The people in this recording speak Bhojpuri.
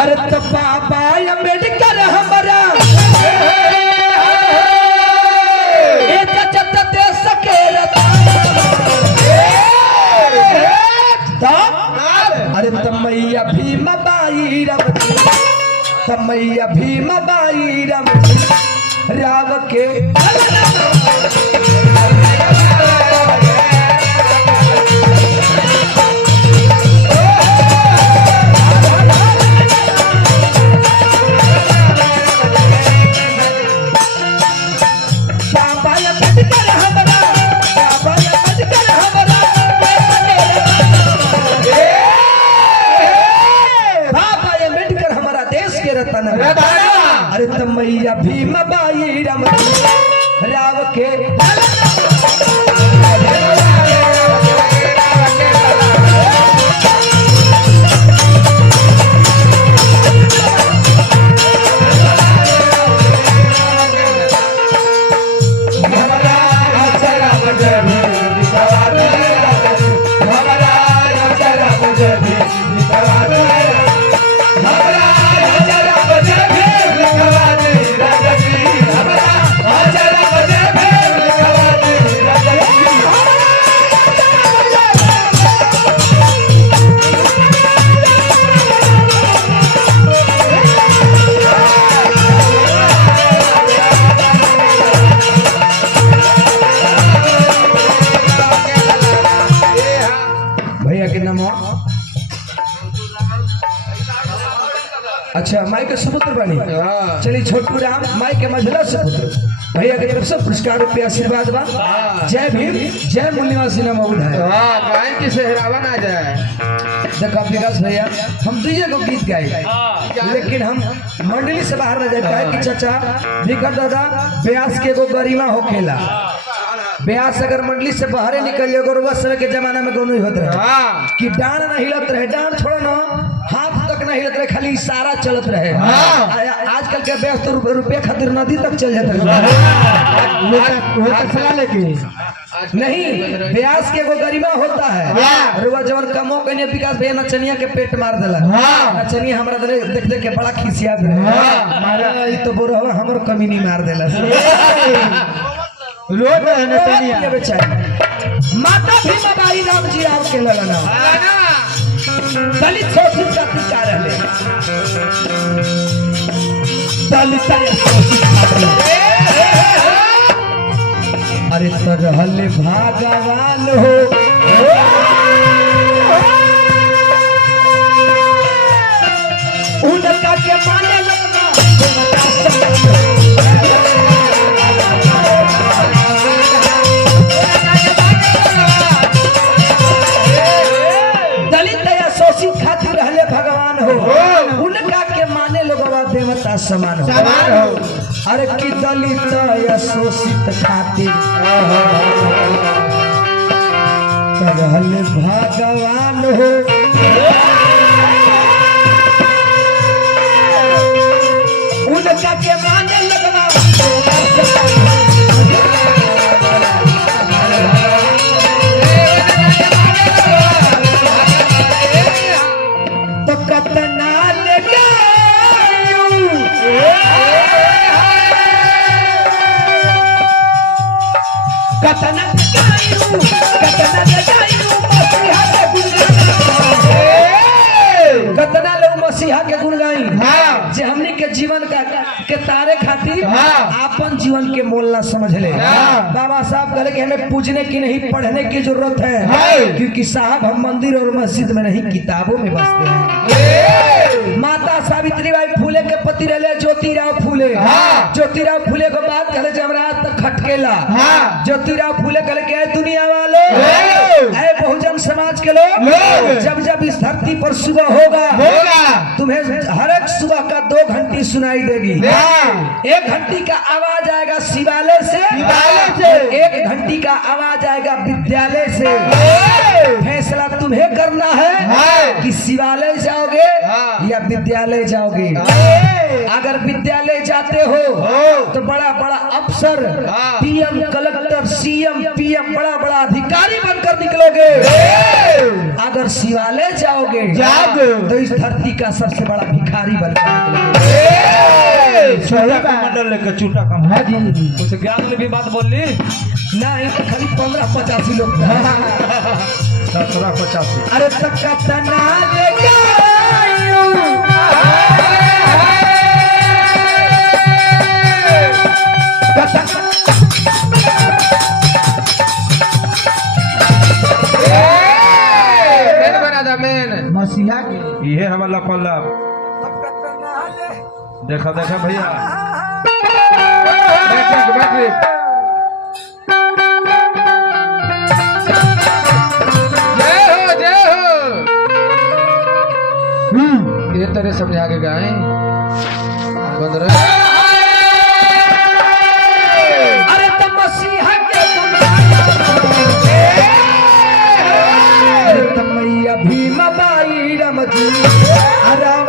अरे तो बाबा अम्बेडकर हमारा अरे तमैया भीम बाई राम तमैया भीम बाई राम राव के अरे तमैया भीम बाई राम राव के अच्छा माई के सुपुत्र बनी चलिए छोटू राम माई के मझला सुपुत्र भैया के तरफ से पुरस्कार रुपये आशीर्वाद बा जय भीम जय मूल्यवासी नाम माई की सेहरावा ना जाए। देखो विकास भैया हम दुइये को गीत गाए लेकिन हम मंडली से बाहर न जाता है कि चाचा विकट दादा ब्यास के को गरिमा होखेला ब्यास अगर मंडली से बाहर निकल जाए समय के जमाना में दोनों ही होते रहे कि डांड न हिलत रहे डांड छोड़ो ना हाथ तक न हिलत रहे खाली इशारा चलत रहे आजकल के ब्यास तो रुपये खातिर नदी तक चल जाते नहीं ब्यास के वो गरिमा होता है रुआ जवन कमो कने विकास भैया नचनिया के पेट मार देला नचनिया हमरा देख देख के बड़ा खिसियात रहे मारा ई तो बोरवा हमर कमी नहीं मार देला रोज नचनिया बेचारी माता भीमा बाई राम जी राव के ललना दलित शोषित जाति का रहले दलित शोषित अरे तो रहले भगवान हो उनका के माने लगना दलित या शोषित खातिर रहले भगवान हो उनका के माने लोग देवता समान हो अरे कि दलित या शोषित खातिर रहले भगवान हो उनका के माने लगवा तो कतना लेगा कतना कतना लोग मसीहा के गुण गाई जे हमने के जीवन का के तारे खातिर आपन जीवन के मोल ना समझ ले बाबा साहब कहले कि हमें पूजने की नहीं पढ़ने की जरूरत है क्योंकि साहब हम मंदिर और मस्जिद में नहीं किताबों में बसते हैं माता सावित्री बाई फूले के पति रहले ज्योतिराव फूले ज्योतिराव फूले को बात कहले जब रात तक खटकेला ज्योतिराव फूले कहले कि दुनिया वालों ऐ बहुजन समाज के लोग जब जब इस धरती पर सुबह होगा तुम्हें हर एक सुबह का 2 घंटी सुनाई देगी 1 घंटी का आवाज आएगा शिवालय से 1 घंटी का आवाज आएगा विद्यालय से फैसला तुम्हें करना है कि शिवालय जाओगे या विद्यालय जाओगे अगर विद्यालय जाते हो तो बड़ा बड़ा अफसर पीएम कलेक्टर सीएम पीएम बड़ा बड़ा अधिकारी बनकर निकलोगे, अगर शिवालय जाओगे तो इस धरती का सबसे बड़ा भिखारी बनकर निकलोगे। मंडल लेकर चूटा कम है जी। कुछ ज्ञान में भी बात बोल ली नहीं तो खाली 15-85 लोग 1785। अरे तक तना मैन बना था मैन। मसीहा के ये हमारा पल्ला। देखा देखा भैया मैट्रिक मैट्रिक। जय हो जय हो। ये तरह समझा के गाएं बंद रहे। अरे तो मसीहा के मैया भीमा बाई रमजी राम